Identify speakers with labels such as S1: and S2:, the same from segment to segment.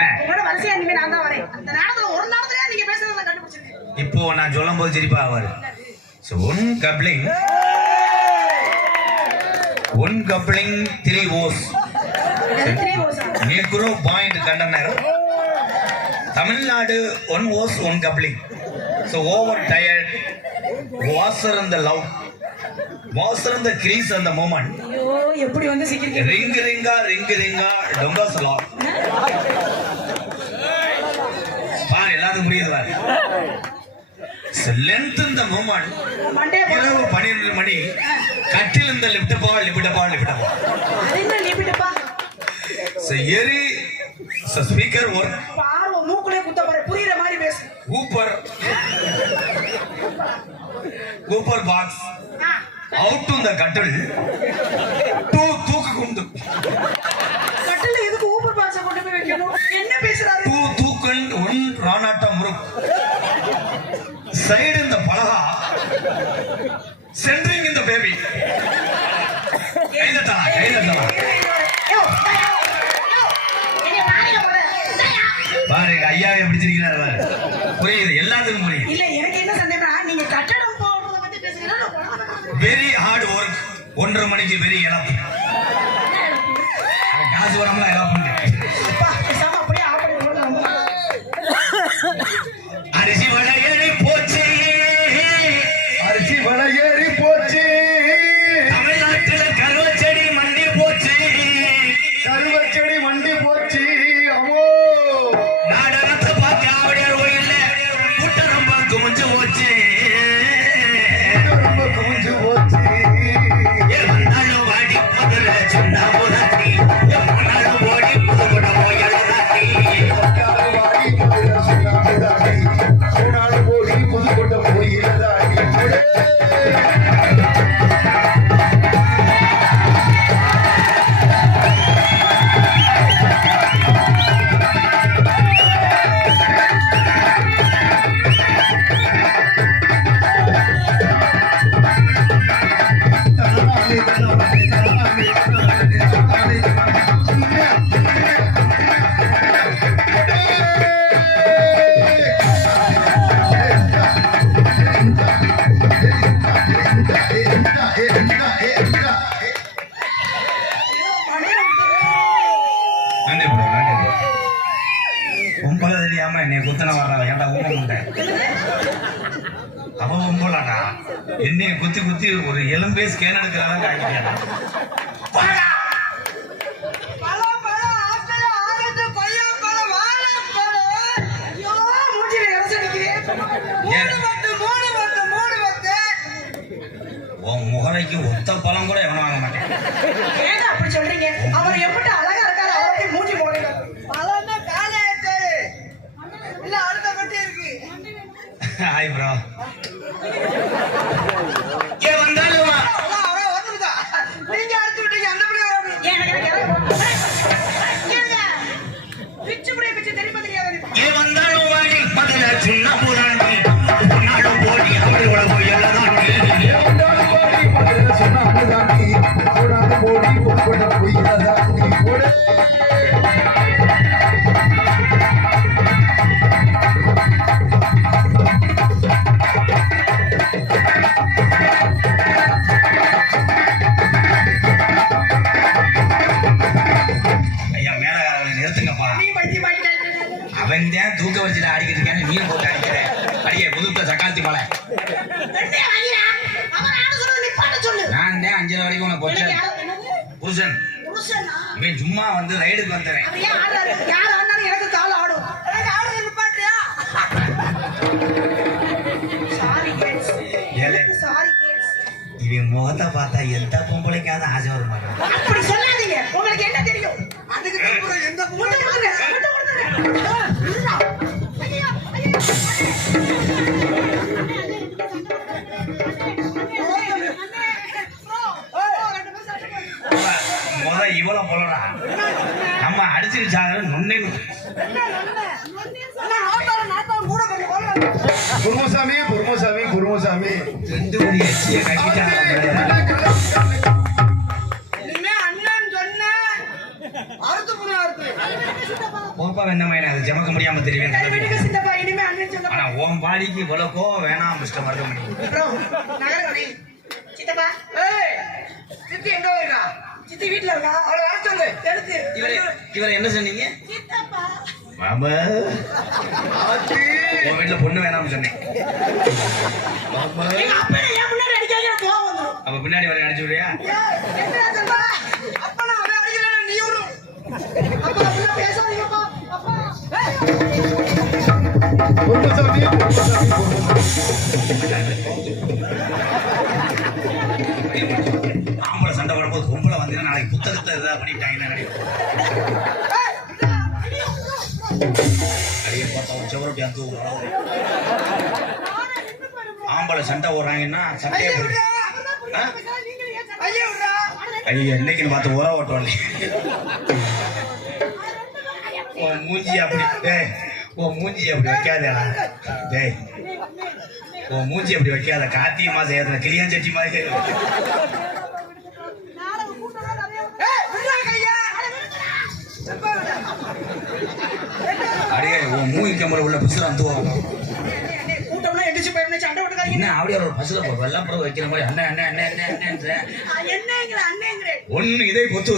S1: ஆ.
S2: உங்களோட வரிசையா இனிமே நான் தான் வரேன். அந்த நேரத்துல ஒரு நேரத்துல நீங்க பேசுறத நான் கண்டுபிடிச்சிருக்கேன்.
S1: இப்போ நான் சொல்லும் போது சிரிப்பா ஆவாரு. So, one coupling one coupling three hose macro point கண்டனர். Tamil Nadu one hose one coupling so over tired washer அந்த லவ் வாசர் அந்த கிரீஸ் அந்த மூமெண்ட்
S2: எப்படி வந்து
S1: ரிங் ரிங்கா ரிங் ரிங்கா டொங்கா சலா பா எல்லாத்துக்கும் புரியுது பாரு லென்த் இந்த மூமெண்ட்
S2: மண்டே
S1: இரவு பன்னிரண்டு மணி கட்டில் இந்த லிப்டப்பா லிப்டப்பா லிப்டப்பா எரி ஸ்பீக்கர் ஒர்க்
S2: பார்வை மூக்குலயே குத்த பாரு புரியுற மாதிரி பேசு
S1: ஊப்பர் ஊப்பர் பாக்ஸ் அவுட் டு த கட்டில் டூ தூக்கு குண்டு
S2: கட்டில எதுக்கு ஊப்பர் பாக்ஸ கொண்டு போய் வைக்கணும் என்ன பேசுறாரு
S1: டூ தூக்கன் ஒன் ராணாட்டா முருக் சைடு இந்த பலகா சென்ட்ரிங் இந்த பேபி
S2: போட. இந்தாயா.
S1: பாரு ஐயாவை பிடிச்சிருக்கிறார் பாரு. புரியுது எல்லாத்துக்கும் புரியுது.
S2: இல்ல எனக்கு என்ன சந்தேகம்னா நீங்க கட்டடம் போடுறத பத்தி
S1: வெரி ஹார்ட் ஒர்க் ஒன்றரை மணிக்கு வெரி இழப்பு. காசு வராமலாம் இழப்பு தெரியாம என்னை குத்தன வர்றாங்க ஏன்டா ஊக்க மாட்டேன் அவ பொம்பளாடா என்னைய குத்தி குத்தி ஒரு எலும்பே ஸ்கேன் எடுக்கிறாதான்
S2: பத்து.
S1: உன் முகரைக்கு ஒத்த பழம் கூட எவனும் வாங்க மாட்டேன்.
S2: அப்படி சொல்றீங்க? அவர் எப்படி அழகா இருக்காரு. அவருக்கு மூஞ்சி போடுங்க பழம்னா காலி ஆயிடுச்சு இல்ல அடுத்த கட்டி இருக்கு
S1: ஹாய் ப்ரோ ஆடிக்கிட்டு இருக்கான்னு நீ போட்டு அடிக்கிற அடியே? முதுத்த சக்காத்தி மலை நான் தான் அஞ்சரை வரைக்கும் உனக்கு? புருஷன்? இவன் சும்மா வந்து ரைடுக்கு வந்துறேன்?
S2: யார் ஆடினாலும் எனக்கு கால் ஆடும்.
S1: இவன் முகத்தை பார்த்தா எந்த பொம்பளைக்காவது ஆசை வரும்
S2: அப்படி சொல்லாதீங்க. உங்களுக்கு என்ன தெரியும்?
S1: அடிச்சுட்டு சாக நொன்னே.
S3: குருமசாமி குருமசாமி குருமசாமி.
S1: ரெண்டு ஒரு எச்சியை கட்டிட்டாங்க அப்பா வேண்டாமா அது ஜமக்க முடியாம தெரியும். ஆனா உன் பாடிக்கு இவ்வளவு கோவம் வேணாம் மிஸ்டர் மருதமணி.
S2: சித்தப்பா. ஏய் சித்தி எங்க சித்தி வீட்ல இருக்கா? அவளை வர சொல்லு. எடுத்து
S1: இவரை இவரை என்ன சொன்னீங்க?
S2: சித்தப்பா.
S1: மாமா. உன் வீட்டுல பொண்ணு வேணாம்னு சொன்னேன். மாமா.
S2: எங்க அப்பா ஏன் முன்னாடி அடிக்காங்க எனக்கு கோவம் வந்துரும்.
S1: அப்ப பின்னாடி வர அடிச்சு விடுறியா?
S2: ஏய், என்னடா சொல்ற? அப்பா நான் அவன் அடிக்கிறேன் நீ விடு. அப்பா அப்படிலாம் பேசாதீங்கப்பா. அப்பா. ஏய்.
S3: பொன்னுசாமி பொன்னுசாமி பொன்னுசாமி
S1: வந்தீங்கன்னா நாளைக்கு புத்தகத்தை இதா பண்ணிட்டாங்கன்னா அடியே பார்த்தா ஒரு செவரட்டி அந்த ஆம்பளை சண்டை ஓடுறாங்கன்னா சண்டையே
S2: ஐயா
S1: என்னைக்குன்னு பார்த்து உர ஓட்டுவாங்க மூஞ்சி அப்படி டேய் உன் மூஞ்சி அப்படி வைக்காதடா. டேய் உன் மூஞ்சி அப்படி வைக்காத. கார்த்திகை மாசம் ஏத்துல கிளியாஞ்சட்டி மாதிரி இருக்கு.
S2: ஏய், விடுறா கையா. அப்பா விடுறா.
S1: அடே உன் மூவி கேமரா உள்ள பிசுல அந்துவோம்
S2: அண்ணே, கூட்டம்லாம் எந்திரிச்சு போயிடணும், சண்டை போட்டுக்காதீங்க.
S1: என்ன அப்படியே ஒரு பசுல வெள்ளம் புறம் வைக்கிற மாதிரி அண்ணன் அண்ணன் அண்ணன் அண்ணன்
S2: என்னங்கிற அண்ணேங்கிற
S1: ஒன்னு இதே பொத்து.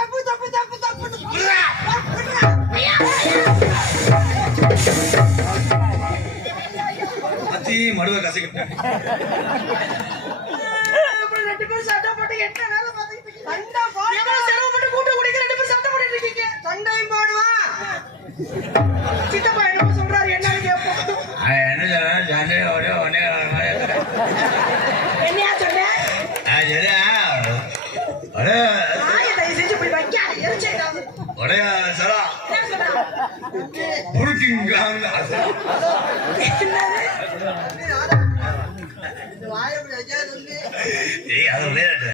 S2: தப்பு தப்பு தப்பு
S1: மடுவை கசக்கிட்டேன்.
S2: சித்தப்பா என்னமோ சொல்றாரு என்னன்னு கேட்போம்
S1: என்ன சொல்றேன் சண்டை ஒரே ஒரே
S2: என்னையா சொன்ன?
S1: ஒரே
S2: செஞ்சு போய் வைக்காத எரிச்சல்
S1: ஒரே சரா புருக்கிங்காங்க
S2: என்னது?
S1: விளையாட்டு